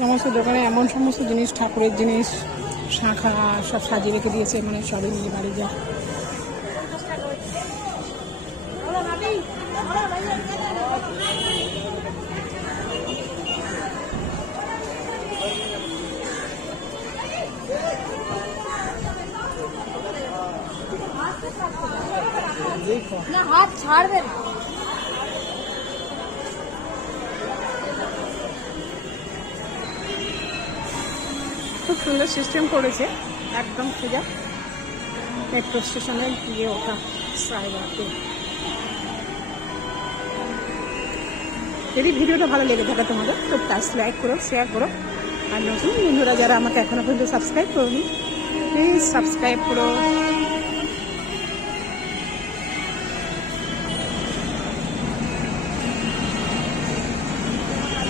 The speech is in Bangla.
সমস্ত দোকানে এমন সমস্ত জিনিস, ঠাকুরের জিনিস, শাঁখা সব সাজিয়ে রেখে দিয়েছে, মানে সবই নিয়ে বাড়ি যা। না হাত ছাড়বে না। খুব সুন্দর সিস্টেম করেছে, একদম সোজা মেট্রো স্টেশনে গিয়ে ওঠা সাইবাতে। যদি ভিডিওটা ভালো লেগে থাকে তোমাদের তো প্লাস লাইক করো, শেয়ার করো। আর নতুন বন্ধুরা যারা আমাকে এখনো পর্যন্ত সাবস্ক্রাইব করোনি, প্লিজ সাবস্ক্রাইব করো।